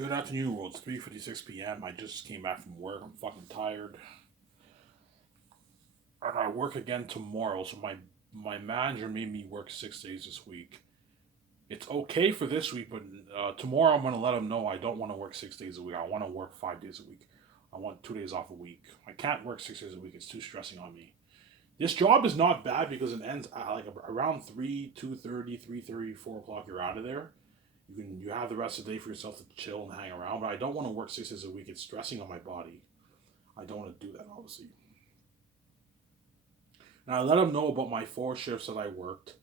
Good afternoon, world. It's 3:56 p.m. I just came back from work. I'm fucking tired. And I work again tomorrow, so my manager made me work 6 days this week. It's okay for this week, but tomorrow I'm gonna let him know I don't want to work 6 days a week. I want to work 5 days a week. I want 2 days off a week. I can't work 6 days a week. It's too stressing on me. This job is not bad because it ends at like around 3, 2:30, 3:30, 4 o'clock. You're out of there. You have the rest of the day for yourself to chill and hang around. But I don't want to work 6 days a week. It's stressing on my body. I don't want to do that, obviously. And I let him know about my 4 shifts that I worked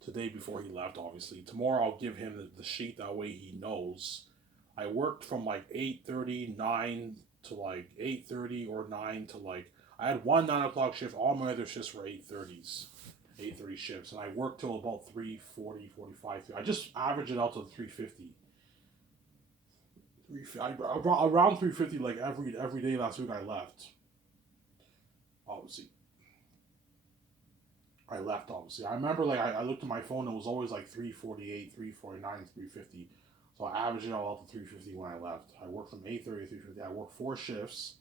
today before he left, obviously. Tomorrow I'll give him the sheet, that way he knows. I worked from like 8:30, 9 to like 8:30 or 9 to like, I had one 9 o'clock shift. All my other shifts were 8:30s. 8:30 shifts. And I worked till about 3:40, 45. I just averaged it out to 3:50. Around 3:50 like every day last week I left. Obviously. I left obviously. I remember like I looked at my phone, it was always like 3:48, 3:49, 3:50. So I averaged it all out to 3:50 when I left. I worked from 8:30 to 3:50. I worked 4 shifts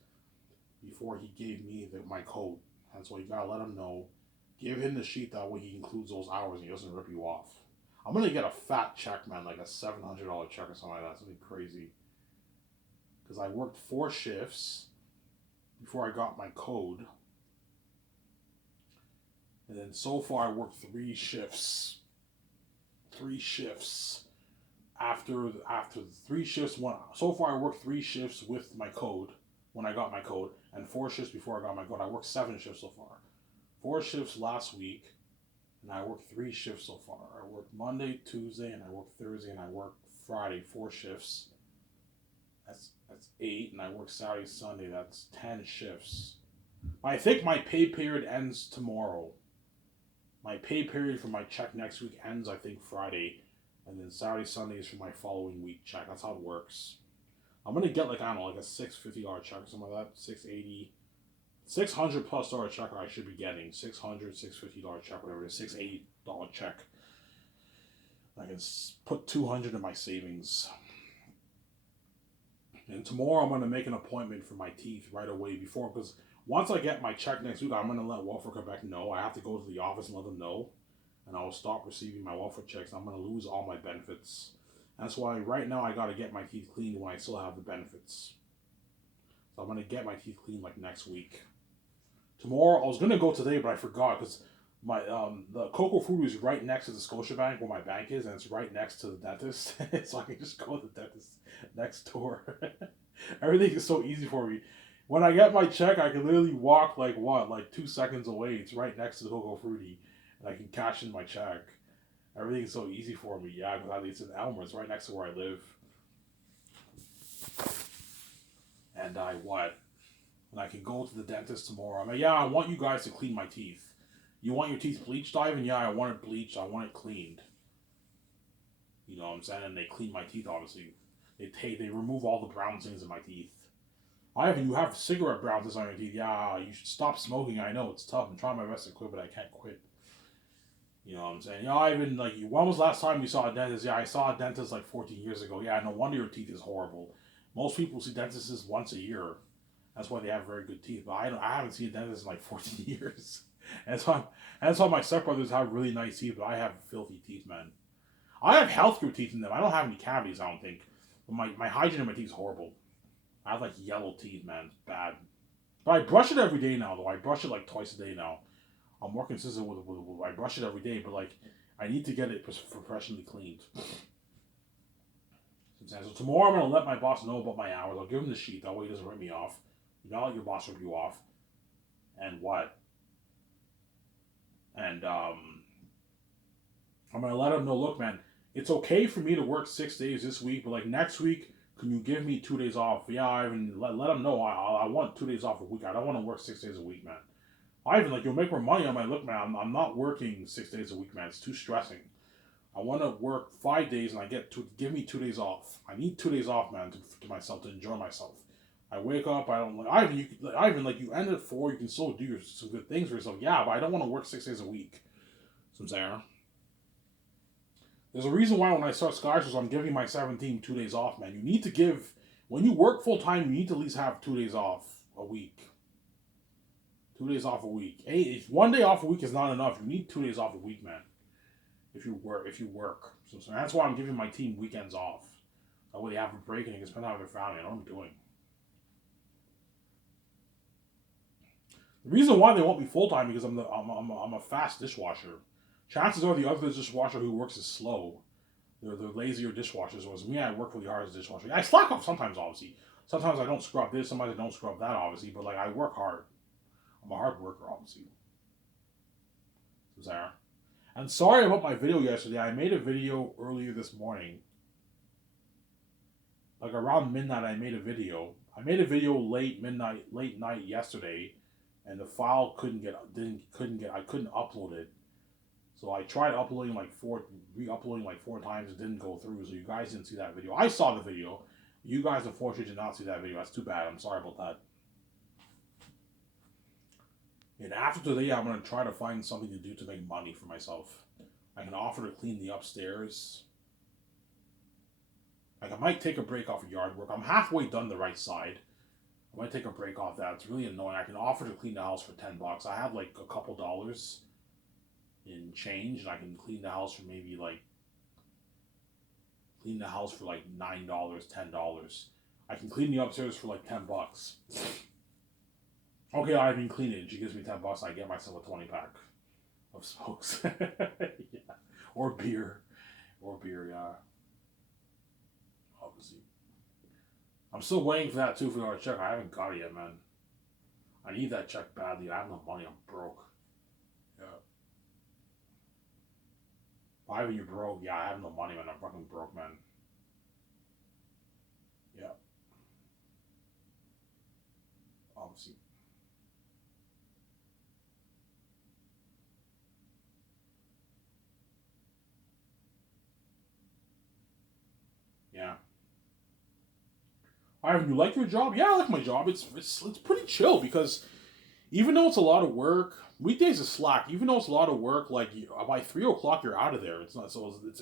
before he gave me my code. And so you gotta let him know. Give him the sheet, that way he includes those hours and he doesn't rip you off. I'm gonna get a fat check, man, like a $700 check or something like that. Something crazy. Because I worked 4 shifts before I got my code. And then so far I worked 3 shifts. 3 shifts. After 3 shifts, so far I worked 3 shifts with my code when I got my code, and 4 shifts before I got my code. I worked 7 shifts so far. 4 shifts last week, and I worked 3 shifts so far. I worked Monday, Tuesday, and I worked Thursday, and I worked Friday. 4 shifts. That's 8, and I worked Saturday, Sunday. That's 10 shifts. I think my pay period ends tomorrow. My pay period for my check next week ends, I think, Friday, and then Saturday, Sunday is for my following week check. That's how it works. I'm gonna get like, I don't know, like a $650 check or something like that. 680, $600+ check I should be getting. $650 check, whatever it is. $680 check. I can put 200 in my savings. And tomorrow I'm gonna make an appointment for my teeth right away before, because once I get my check next week, I'm gonna let Welfare Quebec know. I have to go to the office and let them know, and I will stop receiving my welfare checks. I'm gonna lose all my benefits. That's why right now I gotta get my teeth cleaned when I still have the benefits. So I'm gonna get my teeth cleaned like next week. Tomorrow I was gonna go today, but I forgot because my the Coco Food is right next to the Scotiabank where my bank is, and it's right next to the dentist, so I can just go to the dentist next door. Everything is so easy for me. When I get my check, I can literally walk like 2 seconds away. It's right next to the Coco Fruity, and I can cash in my check. Everything is so easy for me. Yeah, because it's in Elmer. It's right next to where I live. And and I can go to the dentist tomorrow. Yeah, I want you guys to clean my teeth. You want your teeth bleached, Ivan? Yeah, I want it bleached. I want it cleaned. You know what I'm saying? And they clean my teeth, obviously. They remove all the brown things in my teeth. Ivan, you have cigarette brown things on your teeth. Yeah, you should stop smoking. I know it's tough. I'm trying my best to quit, but I can't quit. You know what I'm saying? Yeah, Ivan, like, when was the last time you saw a dentist? Yeah, I saw a dentist like 14 years ago. Yeah, no wonder your teeth is horrible. Most people see dentists once a year. That's why they have very good teeth. But I haven't seen a dentist in like 14 years. And that's why my stepbrothers have really nice teeth, but I have filthy teeth, man. I have healthier teeth in them. I don't have any cavities, I don't think. But my hygiene in my teeth is horrible. I have like yellow teeth, man. It's bad. But I brush it every day now, though. I brush it like twice a day now. I'm more consistent with I brush it every day, but like I need to get it professionally cleaned. So tomorrow I'm gonna let my boss know about my hours. I'll give him the sheet, that way he doesn't rip me off. You don't let your boss rip you off. And what? And I'm gonna let him know. Look, man, it's okay for me to work 6 days this week, but like next week, can you give me 2 days off? Yeah, I even let him know. I want 2 days off a week. I don't want to work 6 days a week, man. I even like, you'll make more money on my look, man. I'm not working 6 days a week, man. It's too stressing. I want to work 5 days and I get to give me 2 days off. I need 2 days off, man, to myself, to enjoy myself. I wake up. I don't like Ivan. Like, you end at 4. You can still do some good things for yourself. Yeah, but I don't want to work 6 days a week. So I'm saying, There's a reason why when I start scholarships, I'm giving my 17 2 days off, man. You need to give, when you work full time, you need to at least have 2 days off a week. 2 days off a week. Hey, if 1 day off a week is not enough, you need 2 days off a week, man. If you work. So that's why I'm giving my team weekends off. That way they have a break and they can spend time with their family. I know what I'm doing. The reason why they want me full time because I'm a fast dishwasher. Chances are the other dishwasher who works is slow. They're lazier dishwashers. Whereas me, I work really hard as a dishwasher. I slack off sometimes, obviously. Sometimes I don't scrub this. Sometimes I don't scrub that, obviously. But like I work hard. I'm a hard worker, obviously. Sarah. And sorry about my video yesterday. I made a video earlier this morning. Like around midnight, I made a video. I made a video late night yesterday, and the file I couldn't upload it. So I tried re-uploading like 4 times. It didn't go through. So you guys didn't see that video. I saw the video. You guys unfortunately did not see that video. That's too bad. I'm sorry about that. And after today, I'm going to try to find something to do to make money for myself. I can offer to clean the upstairs. Like I might take a break off of yard work. I'm halfway done the right side. I might take a break off that. It's really annoying. I can offer to clean the house for $10. I have like a couple dollars in change, and I can clean the house for maybe like $9, $10. I can clean the upstairs for like $10. Okay, I even clean it, and she gives me $10. I get myself a 20-pack of smokes, yeah, or beer, yeah. Obviously, I'm still waiting for that $2 check. I haven't got it yet, man. I need that check badly. I have no money. I'm broke. Yeah. Why are you broke? Yeah, I have no money, man. I'm fucking broke, man. Yeah. Obviously. Yeah. Ivan, you like your job? Yeah, I like my job. It's pretty chill because even though it's a lot of work, weekdays is slack. Even though it's a lot of work, like by 3 o'clock you're out of there. It's not so it's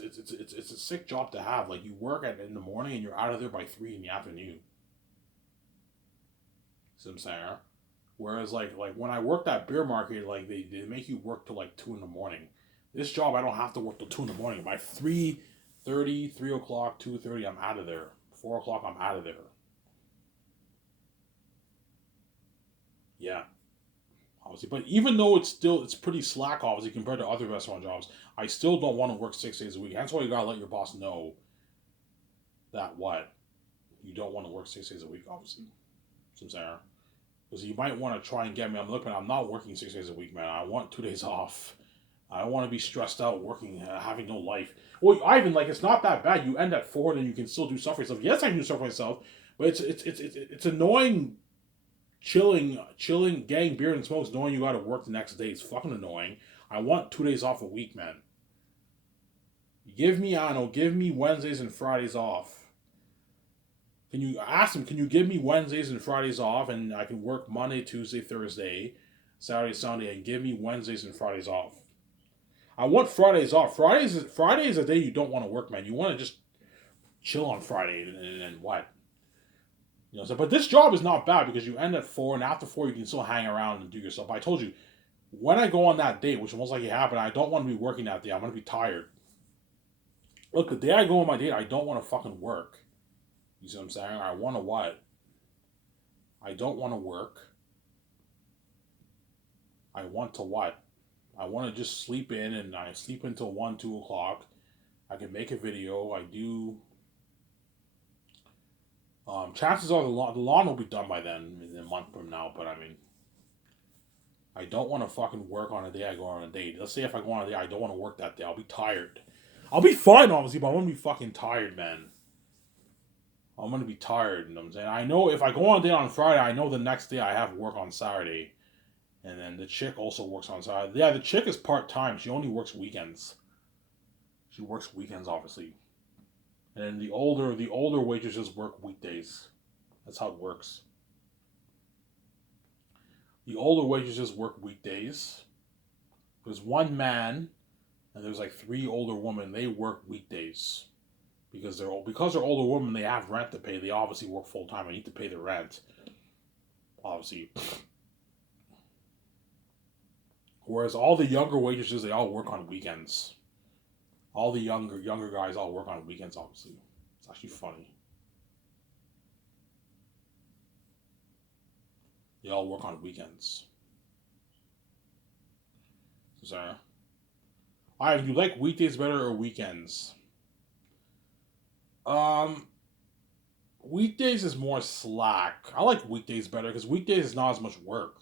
a sick job to have. Like you work in the morning and you're out of there by 3 in the afternoon. See what I'm saying? Whereas like when I worked at beer market, like they make you work till like 2 in the morning. This job I don't have to work till 2 in the morning. By 3:30, 3 o'clock, 2:30, I'm out of there. 4 o'clock, I'm out of there. Yeah. Obviously. But even though it's pretty slack, obviously, compared to other restaurant jobs, I still don't want to work 6 days a week. That's why you gotta let your boss know that what you don't want to work 6 days a week, obviously. Some saying. Because you might want to try and get me. I'm not working 6 days a week, man. I want 2 days off. I don't want to be stressed out working, having no life. Well, Ivan, like it's not that bad. You end at 4, and you can still do stuff for yourself. Yes, I can do stuff for myself, but it's annoying chilling, getting beer and smokes, knowing you got to work the next day. It's fucking annoying. I want 2 days off a week, man. Give me Wednesdays and Fridays off. Can you ask him? Can you give me Wednesdays and Fridays off, and I can work Monday, Tuesday, Thursday, Saturday, Sunday, and give me Wednesdays and Fridays off. I want Fridays off. Friday is a day you don't want to work, man. You want to just chill on Friday and what? You know, so but this job is not bad because you end at 4, and after 4 you can still hang around and do your stuff. But I told you, when I go on that date, which most likely happen, I don't want to be working that day. I'm gonna be tired. Look, the day I go on my date, I don't want to fucking work. You see what I'm saying? I want to what? I don't want to work. I want to what? I want to just sleep in, and I sleep until 1, 2 o'clock. I can make a video. I do. Chances are the lawn will be done by then, in a month from now. But I mean, I don't want to fucking work on a day I go on a date. Let's say if I go on a date, I don't want to work that day. I'll be tired. I'll be fine, obviously, but I'm gonna be fucking tired, man. I'm gonna be tired. You know what I'm saying? I know if I go on a date on Friday, I know the next day I have work on Saturday, and then the chick also works on Saturday. Yeah, the chick is part time. She only works weekends. She works weekends, obviously. And then the older waitresses work weekdays. That's how it works. The older waitresses work weekdays. There's one man, and there's like three older women. They work weekdays because they're older women. They have rent to pay. They obviously work full time. They need to pay the rent, obviously. Whereas all the younger waitresses, they all work on weekends. All the younger guys all work on weekends. Obviously, it's actually funny. They all work on weekends. So, do you like weekdays better or weekends? Um, Weekdays is more slack. I like weekdays better because weekdays is not as much work.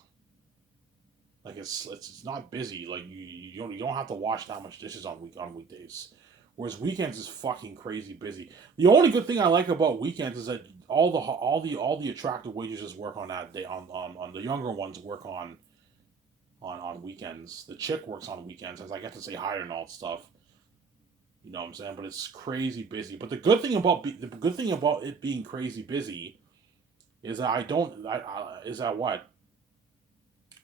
Like it's not busy. Like you don't have to wash that much dishes on weekdays. Whereas weekends is fucking crazy busy. The only good thing I like about weekends is that all the attractive waitresses work on that day on the younger ones work on weekends. The chick works on weekends as I get to say hi and all that stuff. You know what I'm saying? But it's crazy busy. But the good thing about it being crazy busy is that is that what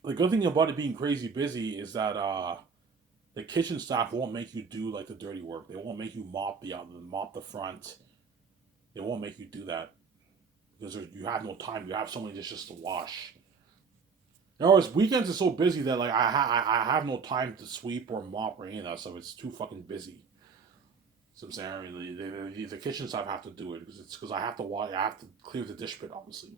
the good thing about it being crazy busy is that the kitchen staff won't make you do like the dirty work. They won't make you mop the front. They won't make you do that because you have no time. You have so many dishes to wash. In other words, weekends are so busy that like I have no time to sweep or mop or any of that stuff. It's too fucking busy. So I'm saying the kitchen staff have to do it because I have to wash. I have to clear the dish pit obviously.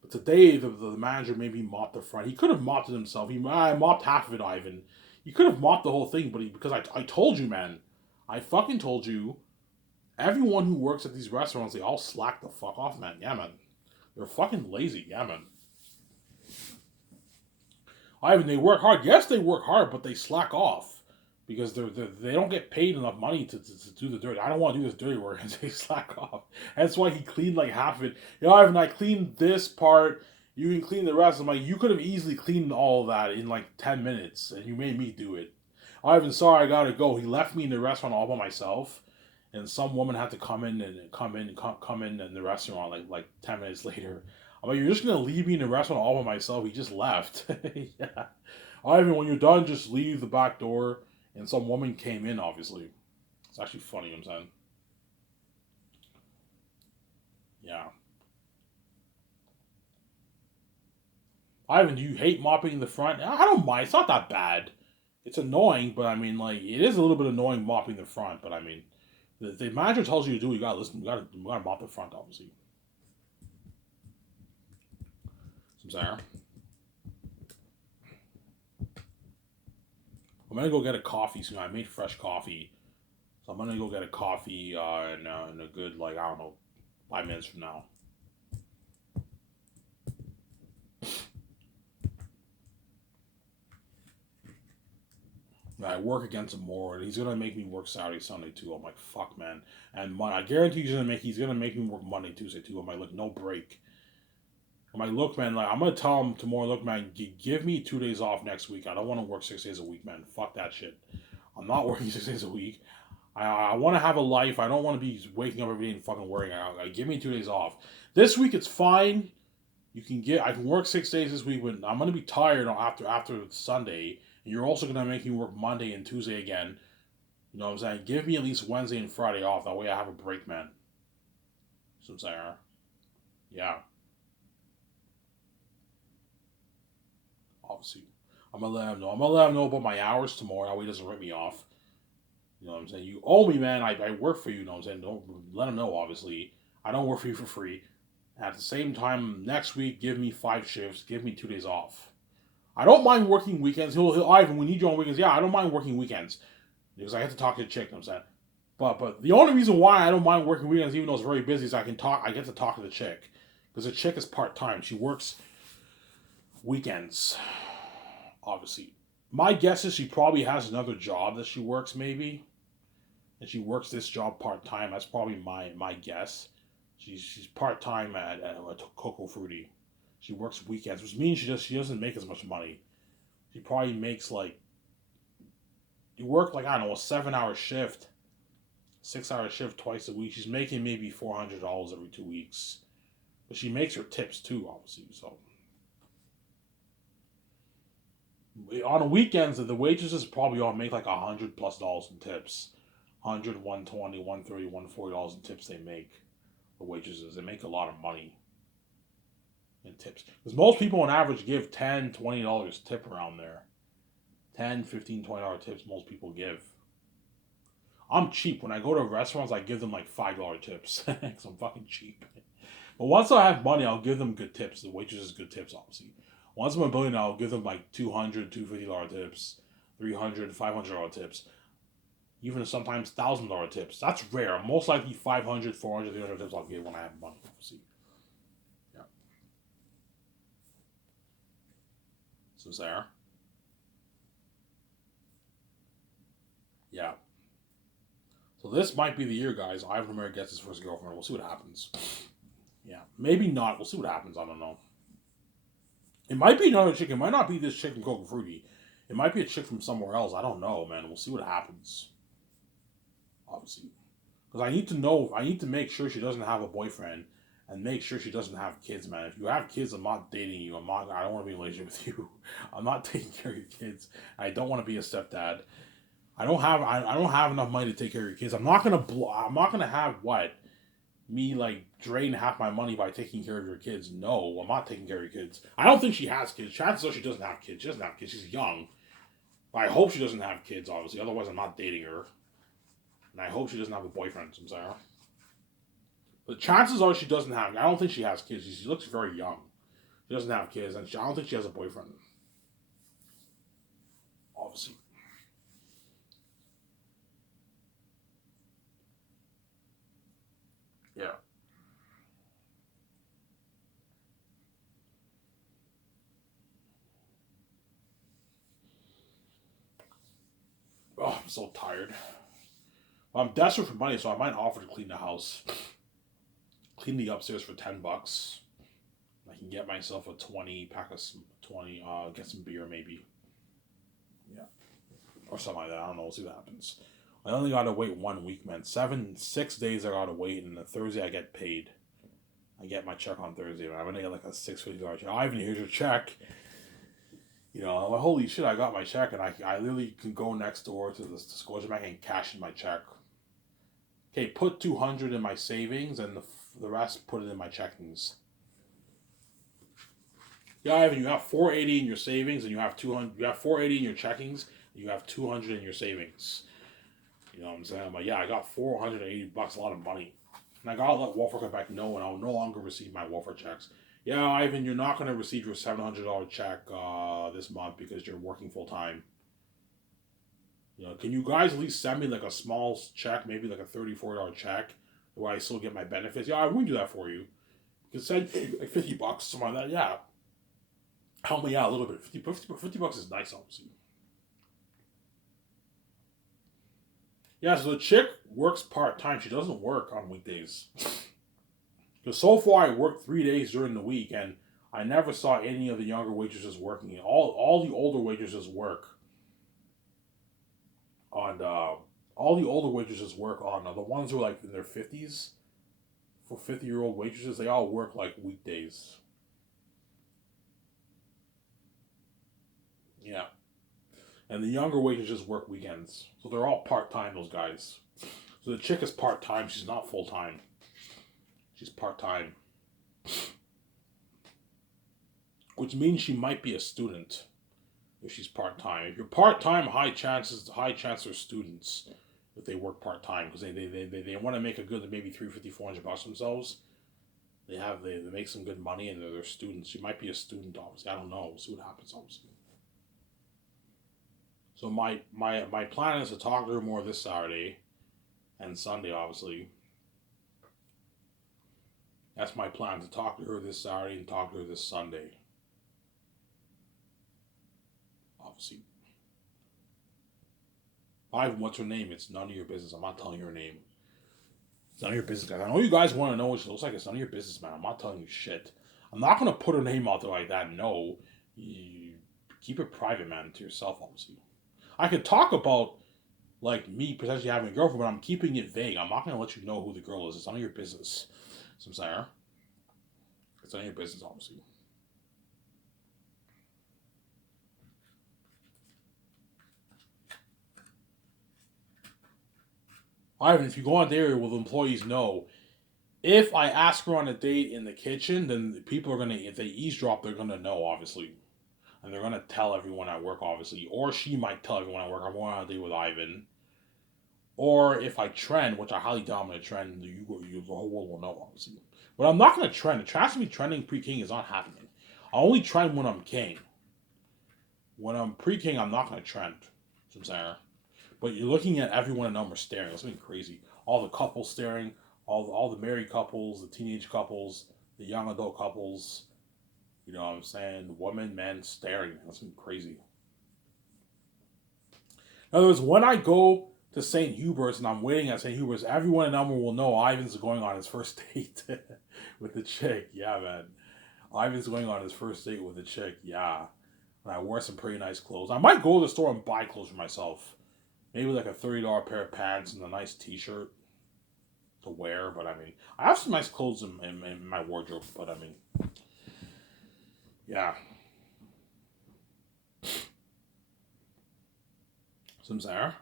But today the manager made me mop the front. He could have mopped it himself. I mopped half of it, Ivan. He could have mopped the whole thing, but because I told you, man, I fucking told you. Everyone who works at these restaurants, they all slack the fuck off, man. Yeah, man. They're fucking lazy. Yeah, man. Ivan, they work hard. Yes, they work hard, but they slack off because they don't get paid enough money to do the dirty. I don't want to do this dirty work, and they slack off. That's why he cleaned like half of it. You know, Ivan, I cleaned this part. You can clean the rest. I'm like, you could have easily cleaned all of that in like 10 minutes, and you made me do it. Ivan, sorry, I gotta go. He left me in the restaurant all by myself, and some woman had to come in the restaurant like 10 minutes later. I'm like, you're just gonna leave me in the restaurant all by myself? He just left. Yeah. Ivan, when you're done, just leave the back door. And some woman came in, obviously. It's actually funny, I'm saying. Yeah. Ivan, do you hate mopping the front? I don't mind. It's not that bad. It's annoying, but I mean, like, it is a little bit annoying mopping the front, but I mean, the manager tells you to do, you gotta listen. You gotta mop the front, obviously. I'm saying. I'm gonna go get a coffee soon. I made fresh coffee. So I'm gonna go get a coffee in a good, like, I don't know, 5 minutes from now. I work against him more, and he's gonna make me work Saturday, Sunday too. I'm like, fuck, man. And I guarantee he's gonna make me work Monday, Tuesday too. I'm like, look, no break. I'm like, look, man. Like, I'm gonna tell him tomorrow. Look, man, give me 2 days off next week. I don't want to work 6 days a week, man. Fuck that shit. I'm not working 6 days a week. I want to have a life. I don't want to be waking up every day and fucking worrying. Give me 2 days off. This week it's fine. I can work 6 days this week, but I'm gonna be tired after Sunday. And you're also gonna make me work Monday and Tuesday again. You know what I'm saying? Give me at least Wednesday and Friday off. That way I have a break, man. So I'm saying, yeah, obviously. I'm gonna let him know. I'm gonna let him know about my hours tomorrow. That way he doesn't rip me off. You know what I'm saying? You owe me, man. I work for you. You know what I'm saying? Don't let him know, obviously. I don't work for you for free. At the same time, next week, give me 5 shifts. Give me 2 days off. I don't mind working weekends. Ivan, we need you on weekends. Yeah, I don't mind working weekends because I have to talk to the chick. You know what I'm saying, but the only reason why I don't mind working weekends, even though it's very busy, is I can talk. I get to talk to the chick because the chick is part time. She works weekends, obviously. My guess is she probably has another job that she works maybe, and she works this job part time. That's probably my guess. She's part time at Coco Fruity. She works weekends, which means she doesn't make as much money. She probably makes like you work like I don't know a 7 hour shift, 6 hour shift twice a week. She's making maybe $400 every 2 weeks, but she makes her tips too, obviously. So On the weekends, the waitresses probably all make like $100+ in tips. 100, 120, 130, $140 in tips they make. The waitresses, they make a lot of money in tips. Because most people on average give $10, $20 tip around there. 10, 15, $20 tips most people give. I'm cheap. When I go to restaurants, I give them like $5 tips. Because I'm fucking cheap. But once I have money, I'll give them good tips. The waitresses good tips, obviously. Once I'm a billionaire, I'll give them like $200, $250 tips, $300, $500 tips, even sometimes $1,000 tips. That's rare. Most likely 500, 400, 300 tips I'll give when I have money, obviously. Yeah. So Sarah. Yeah. So this might be the year, guys. Ivan Ramirez gets his first girlfriend. We'll see what happens. Yeah. Maybe not. We'll see what happens. I don't know. It might be another chick. It might not be this chick from Coca Fruity. It might be a chick from somewhere else. I don't know, man. We'll see what happens. Obviously. Because I need to know, I need to make sure she doesn't have a boyfriend and make sure she doesn't have kids, man. If you have kids, I'm not dating you. I don't want to be in a relationship with you. I'm not taking care of your kids. I don't want to be a stepdad. I don't have enough money to take care of your kids. I'm not gonna have what? Me like drain half my money by taking care of your kids. No, I'm not taking care of your kids. I don't think she has kids. Chances are she doesn't have kids. She doesn't have kids. She's young. I hope she doesn't have kids, obviously. Otherwise, I'm not dating her. And I hope she doesn't have a boyfriend. I'm sorry. The chances are she doesn't have. I don't think she has kids. She looks very young. She doesn't have kids, and I don't think she has a boyfriend. Obviously. Yeah. Oh, I'm so tired. Well, I'm desperate for money, so I might offer to clean the house. Clean the upstairs for $10. I can get myself a 20 pack of some 20. Get some beer maybe. Yeah. Or something like that. I don't know. We'll see what happens. I only gotta wait 1 week, man. 6 days I gotta wait, and the Thursday I get paid. I get my check on Thursday, man. I'm gonna get like a $650 check. Ivan, here's your check. You know, I'm like, holy shit, I got my check, and I literally can go next door to the Scotiabank and cash in my check. Okay, put 200 in my savings, and the rest put it in my checkings. Yeah, Ivan, you have 480 in your savings, and you have 200. You have 480 in your checkings, and you have 200 in your savings. You know what I'm saying? I'm like, yeah, I got $480, a lot of money. And I gotta let Welfare Quebec know, and I'll no longer receive my welfare checks. Yeah, Ivan, you're not gonna receive your $700 check this month because you're working full time. You know, can you guys at least send me like a small check, maybe like a $34 check, where I still get my benefits? Yeah, I'm gonna do that for you. You can send like $50, something like that. Yeah, help me out a little bit. 50 bucks is nice, obviously. Yeah, so the chick works part time. She doesn't work on weekdays. Because so far I worked 3 days during the week, and I never saw any of the younger waitresses working. All the older waitresses work on all the older waitresses work on the ones who are like in their 50s. For 50-year-old waitresses, they all work like weekdays. Yeah, and the younger waitresses work weekends, so they're all part time. Those guys. So the chick is part time. She's not full time. She's part time, which means she might be a student if she's part time. If you're part time, high chance they're students if they work part time because they want to make a good maybe 350 $400 themselves. They make some good money and they're students. She might be a student, obviously. I don't know. We'll see what happens, obviously. So my plan is to talk to her more this Saturday and Sunday, obviously. That's my plan, to talk to her this Saturday and talk to her this Sunday. Obviously. Ivan, what's her name? It's none of your business. I'm not telling you her name. It's none of your business, guys. I know you guys want to know what she looks like. It's none of your business, man. I'm not telling you shit. I'm not going to put her name out there like that. No. You keep it private, man, to yourself, obviously. I could talk about, like, me potentially having a girlfriend, but I'm keeping it vague. I'm not going to let you know who the girl is. It's none of your business. So I'm saying, it's none of your business, obviously. Ivan, if you go on there, will the employees know? If I ask her on a date in the kitchen, then people are gonna, if they eavesdrop, they're gonna know, obviously. And they're gonna tell everyone at work, obviously. Or she might tell everyone at work, I'm going on a date with Ivan. Or if I trend, which I highly doubt I'm gonna trend, the whole world will know, obviously. But I'm not gonna trend. The chance of me trending pre-king is not happening. I only trend when I'm king. When I'm pre-king, I'm not gonna trend. You know what I'm saying? But you're looking at everyone and numbers staring. It's something crazy. All the couples staring, all the married couples, the teenage couples, the young adult couples. You know what I'm saying? The women, men staring. That's something crazy. In other words, when I go to St. Hubert's and I'm waiting at St. Hubert's, everyone in number will know Ivan's going on his first date with the chick. Yeah, man. Ivan's going on his first date with a chick. Yeah. And I wear some pretty nice clothes. I might go to the store and buy clothes for myself. Maybe like a $30 pair of pants and a nice t-shirt to wear. But I mean, I have some nice clothes in my wardrobe. But I mean, yeah. Some there.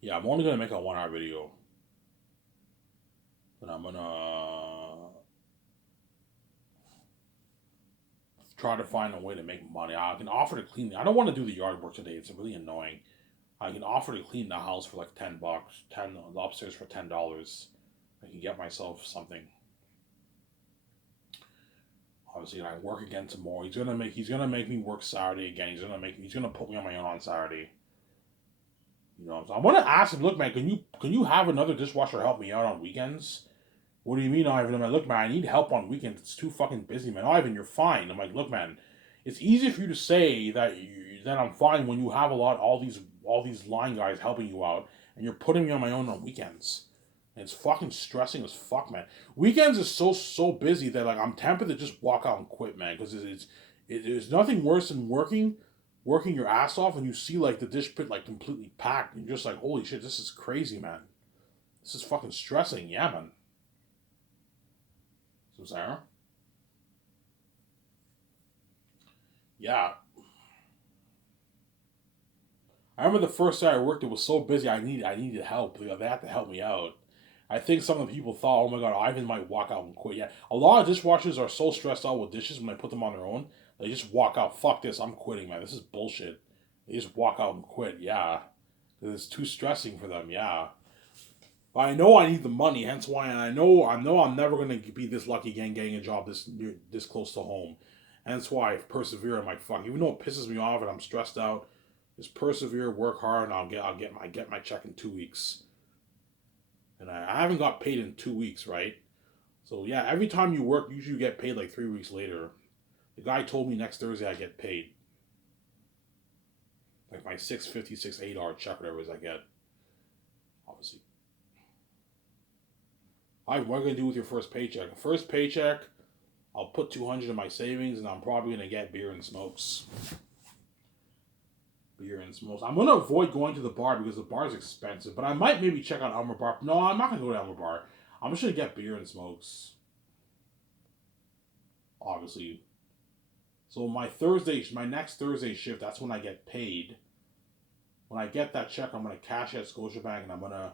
Yeah, I'm only going to make a 1 hour video. And I'm going to try to find a way to make money. I can offer to clean. I don't want to do the yard work today. It's really annoying. I can offer to clean the house for like $10, the upstairs for $10. I can get myself something. Obviously, I work again tomorrow. He's gonna make me work Saturday again. He's gonna put me on my own on Saturday. You know, so I want to ask him. Look, man, can you have another dishwasher help me out on weekends? What do you mean, Ivan? I'm like, look, man, I need help on weekends. It's too fucking busy, man. Ivan, you're fine. I'm like, look, man, it's easy for you to say that I'm fine when you have all these line guys helping you out, and you're putting me on my own on weekends. And it's fucking stressing as fuck, man. Weekends is so busy that like I'm tempted to just walk out and quit, man. Because there's nothing worse than working your ass off, and you see like the dish pit like completely packed, and you're just like, holy shit, this is crazy, man. This is fucking stressing, yeah, man. So Sarah, yeah. I remember the first day I worked, it was so busy. I needed help. They had to help me out. I think some of the people thought, oh my god, Ivan might walk out and quit. Yeah, a lot of dishwashers are so stressed out with dishes when they put them on their own, they just walk out. Fuck this, I'm quitting, man. This is bullshit. They just walk out and quit. Yeah, it's too stressing for them. Yeah, but I know I need the money. Hence why, and I know I'm never gonna be this lucky again getting a job this close to home. Hence why I persevere. I'm like fuck, even though it pisses me off and I'm stressed out, just persevere, work hard, and I'll get my check in 2 weeks. And I haven't got paid in 2 weeks, right? So yeah, every time you work, usually you get paid like 3 weeks later. The guy told me next Thursday I get paid, like my 656 $8 check, whatever it is I get. Obviously, what are you gonna do with your first paycheck? First paycheck, I'll put 200 in my savings, and I'm probably gonna get beer and smokes. Beer and smokes. I'm gonna avoid going to the bar because the bar is expensive, but I might maybe check out Elmer Bar. No, I'm not gonna go to Elmer Bar. I'm just gonna get beer and smokes. Obviously. So my next Thursday shift, that's when I get paid. When I get that check, I'm gonna cash it at Scotiabank, and I'm gonna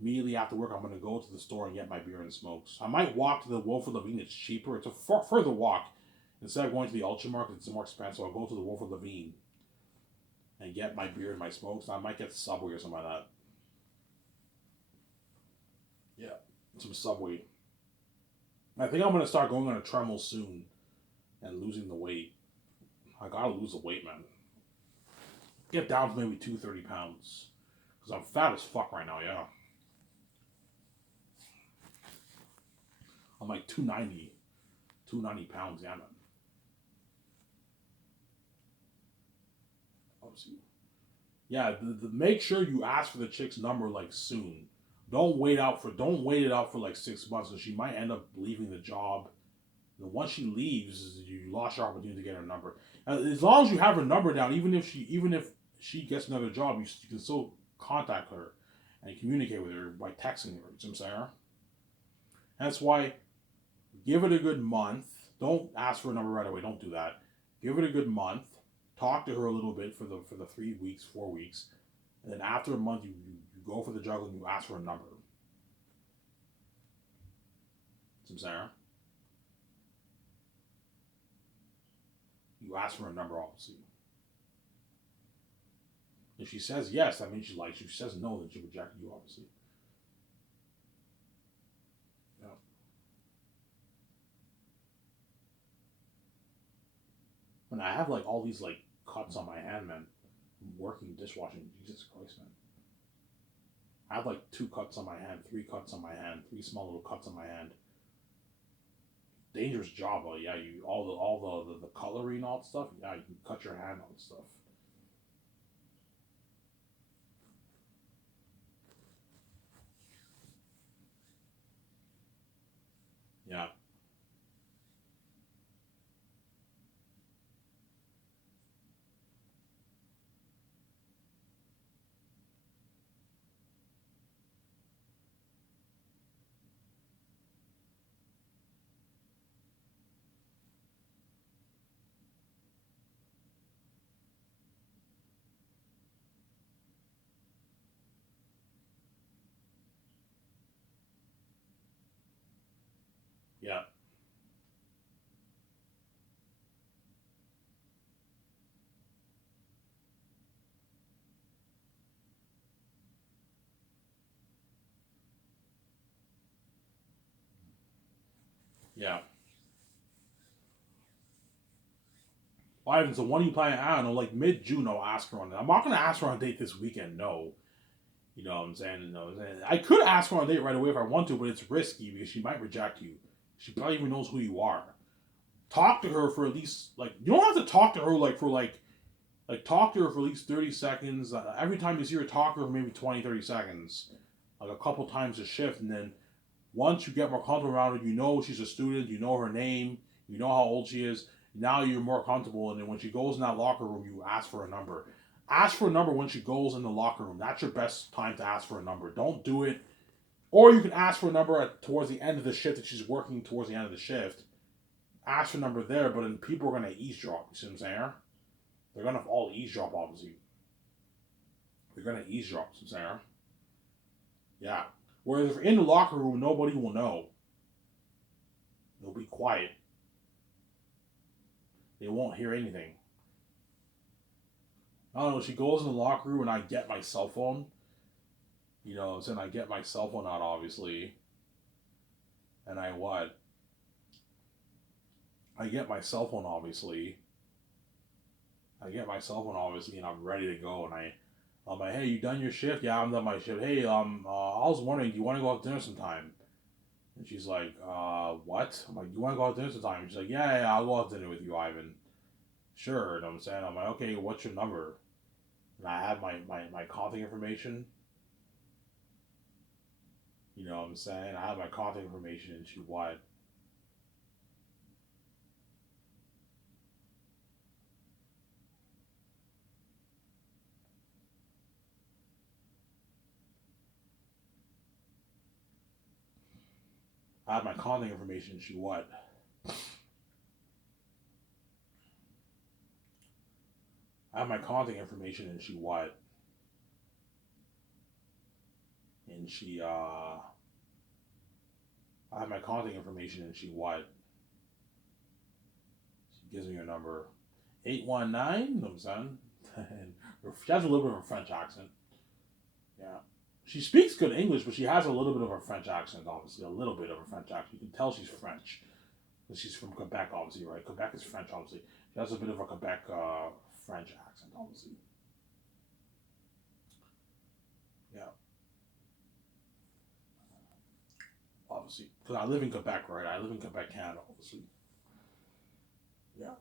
immediately after work, I'm gonna go to the store and get my beer and smokes. I might walk to the Wilford Levine. It's cheaper. It's a further walk. Instead of going to the Ultra Market, it's more expensive. I'll go to the Wilford Levine and get my beer and my smokes. I might get Subway or something like that. Yeah, some Subway. I think I'm gonna start going on a treadmill soon and losing the weight. I gotta lose the weight, man. Get down to maybe 230 pounds because I'm fat as fuck right now. Yeah, I'm like 290, 290 pounds. Yeah, man. Obviously. Yeah, make sure you ask for the chick's number like soon. Don't wait it out for like 6 months, so she might end up leaving the job. And once she leaves, you lost your opportunity to get her number. As long as you have her number down, even if she gets another job, you can still contact her and communicate with her by texting her. You know what I'm saying? That's why give it a good month. Don't ask for a number right away. Don't do that. Give it a good month. talk to her a little bit for the 3 weeks, 4 weeks, and then after a month you go for the juggle and you ask for a number. Some Sarah. You ask for a number, obviously. If she says yes, that means she likes you. If she says no, then she rejected you, obviously. Yeah. When I have like all these like cuts on my hand, man, I'm working dishwashing. Jesus Christ, man. I have like 2 cuts on my hand, 3 cuts on my hand, 3 small little cuts on my hand. Dangerous job, but yeah, you all the cutlery and all that stuff. Yeah, you can cut your hand on stuff. Yeah, yeah, yeah. Well, Ivan, so when are you planning? I don't know, like mid June. I'll ask her on. I'm not gonna ask her on a date this weekend. No, you know what I'm saying. No, I could ask her on a date right away if I want to, but it's risky because she might reject you. She probably even knows who you are. Talk to her for at least like you don't have to talk to her like for like talk to her for at least 30 seconds. Every time you see her, talk to her for maybe 20, 30 seconds. Like a couple times a shift. And then once you get more comfortable around her, you know she's a student, you know her name, you know how old she is. Now you're more comfortable. And then when she goes in that locker room, you ask for a number. Ask for a number when she goes in the locker room. That's your best time to ask for a number. Don't do it. Or you can ask for a number towards the end of the shift if she's working towards the end of the shift. Ask for a number there, but then people are going to eavesdrop. You see what I'm saying? They're gonna all eavesdrop, obviously. They're gonna eavesdrop, Sarah. Yeah. Whereas if you're in the locker room, nobody will know. They'll be quiet. They won't hear anything. I don't know. She goes in the locker room and I get my cell phone. You know what I'm saying? I get my cell phone out, obviously. And I what? I get my cell phone, obviously. I get my cell phone, obviously, and I'm ready to go. And I'm like, hey, you done your shift? Yeah, I'm done my shift. Hey, I was wondering, do you want to go out to dinner sometime? And she's like, what? I'm like, you want to go out to dinner sometime? And she's like, yeah, I'll go out to dinner with you, Ivan. Sure. And I'm saying, I'm like, okay, what's your number? And I have my contact information. You know what I'm saying? I have my contact information, and she what? I have my contact information, and she what? I have my contact information, and she what? And I have my contact information, and she what? She gives me her number, 819. You know what I'm saying? And she has a little bit of a French accent. Yeah. She speaks good English, but she has a little bit of a French accent, obviously. A little bit of a French accent. You can tell she's French. She's from Quebec, obviously, right? Quebec is French, obviously. She has a bit of a Quebec French accent, obviously. Yeah, obviously. Because I live in Quebec, right? I live in Quebec, Canada, obviously. Yeah.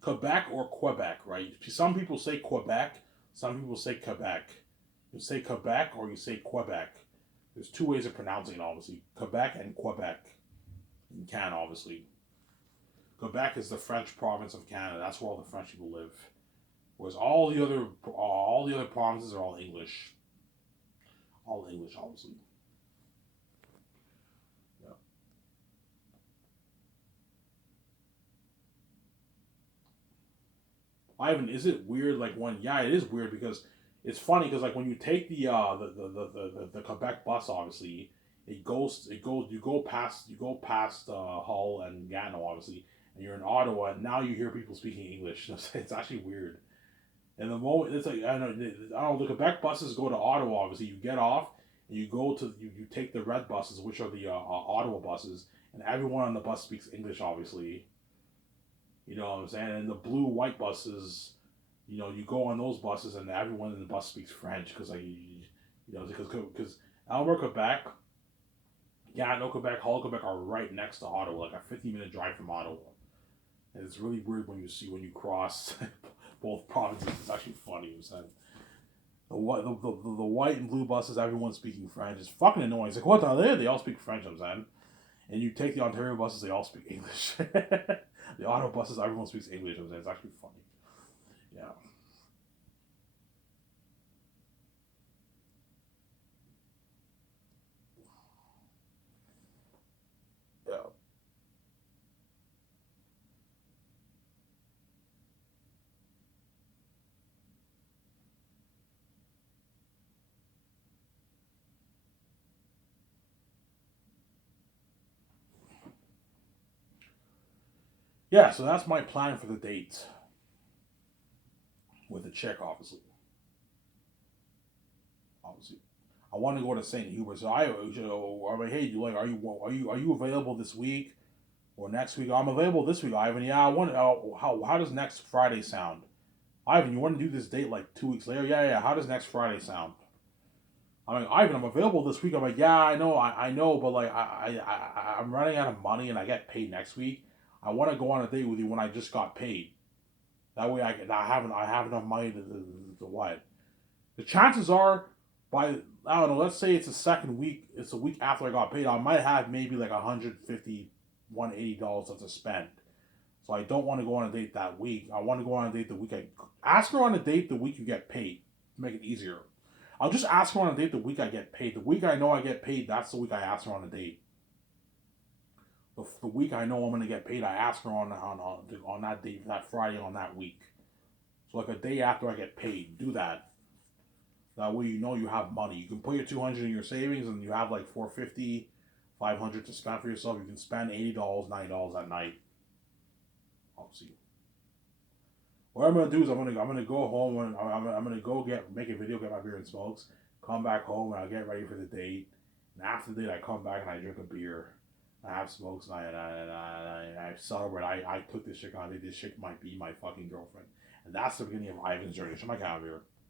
Quebec or Quebec, right? Some people say Quebec, some people say Quebec. You say Quebec or you say Quebec. There's 2 ways of pronouncing it, obviously. Quebec and Quebec in Canada, obviously. Quebec is the French province of Canada. That's where all the French people live. Whereas all the other provinces are all English, obviously. Yeah. Ivan, is it weird? Like when, yeah, it is weird because it's funny because like when you take the Quebec bus, obviously you go past Hull and Gatineau, obviously, and you're in Ottawa, and now you hear people speaking English. It's actually weird. And the moment it's like I don't know, the Quebec buses go to Ottawa. Obviously, you get off and you go to you take the red buses, which are the Ottawa buses, and everyone on the bus speaks English. Obviously, you know what I'm saying. And the blue white buses, you go on those buses, and everyone in the bus speaks French because because Albert, Quebec, Gatineau, Quebec, Hull, Quebec are right next to Ottawa, like a 15-minute drive from Ottawa. And it's really weird when you cross both provinces. It's actually funny. It was the white and blue buses, everyone's speaking French. It's fucking annoying. It's like, what are they? They all speak French, I'm saying. And you take the Ontario buses, they all speak English. The Ottawa buses, everyone speaks English, I'm saying. It's actually funny. Yeah. Yeah. Yeah, so that's my plan for the date with the chick, obviously. Obviously. I want to go to St. Hubert. So I'm like, hey, are you available this week or next week? I'm available this week, Ivan. Yeah, I want. How does next Friday sound? Ivan, you want to do this date like 2 weeks later? Yeah, yeah. How does next Friday sound? I'm like, Ivan, I'm available this week. I'm like, yeah, I know, but like, I'm running out of money and I get paid next week. I want to go on a date with you when I just got paid. That way, I have enough money to what? The chances are, by I don't know, let's say it's the second week, it's a week after I got paid, I might have maybe like 150, $180 to spend. So I don't want to go on a date that week. I want to go on a date the week I ask her on a date the week you get paid to make it easier. I'll just ask her on a date the week I get paid. The week I know I get paid, that's the week I ask her on a date. The week I know I'm gonna get paid, I ask her on that date, that Friday on that week. So like a day after I get paid, do that. That way you know you have money. You can put your 200 in your savings, and you have like 450, 500 to spend for yourself. You can spend $80, $90 at night. I'll see. What I'm gonna do is I'm gonna go home and I'm gonna go make a video, get my beer and smokes, come back home, and I'll get ready for the date. And after the date, I come back and I drink a beer. I have smokes and I celebrate. I took this chick on a date. This chick might be my fucking girlfriend, and that's the beginning of Ivan's journey. Show my calendar here.